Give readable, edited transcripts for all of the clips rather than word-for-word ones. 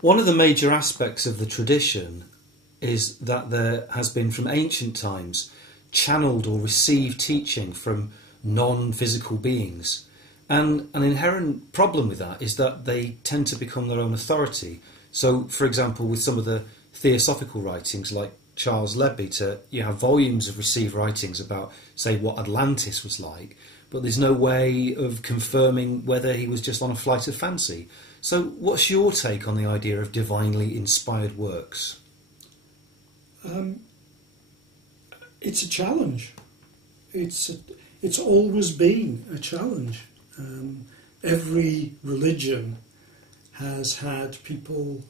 One of the major aspects of the tradition is that there has been from ancient times channeled or received teaching from non-physical beings. And an inherent problem with that is that they tend to become their own authority. So, for example, with some of the theosophical writings like Charles Leadbeater, you have volumes of received writings about, say, what Atlantis was like, but there's no way of confirming whether he was just on a flight of fancy. So what's your take on the idea of divinely inspired works? It's a challenge. It's always been a challenge. Every religion has had people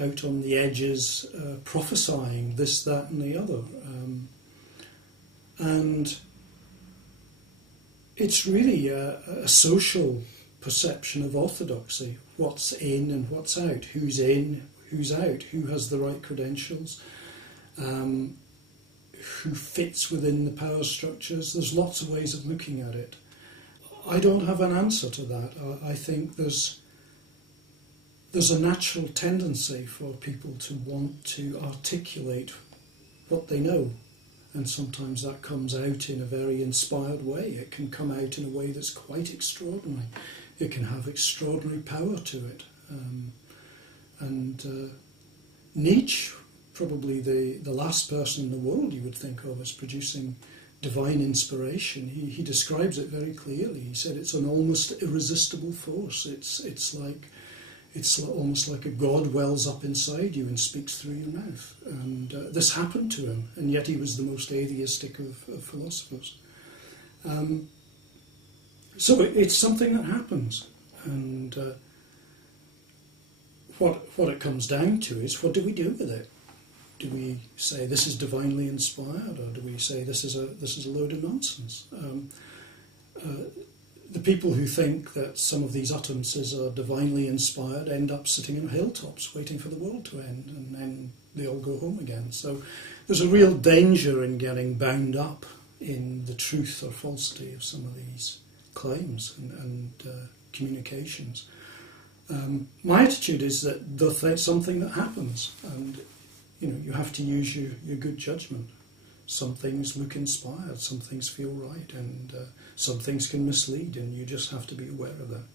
out on the edges prophesying this, that and the other. And it's really a social perception of orthodoxy. What's in and what's out. Who's in, who's out. Who has the right credentials. Who fits within the power structures. There's lots of ways of looking at it. I don't have an answer to that. I think there's a natural tendency for people to want to articulate what they know, and sometimes that comes out in a very inspired way. It can come out in a way that's quite extraordinary. It can have extraordinary power to it. Nietzsche, probably the last person in the world you would think of as producing divine inspiration, he describes it very clearly. He said it's an almost irresistible force. It's almost like a god wells up inside you and speaks through your mouth. And this happened to him, and yet he was the most atheistic of philosophers. So it's something that happens. And what it comes down to is, what do we do with it? Do we say this is divinely inspired, or do we say this is a load of nonsense? The people who think that some of these utterances are divinely inspired end up sitting on hilltops waiting for the world to end, and then they all go home again. So there's a real danger in getting bound up in the truth or falsity of some of these claims and communications. My attitude is that there's something that happens, and you have to use your good judgment. Some things look inspired, some things feel right, and some things can mislead, and you just have to be aware of that.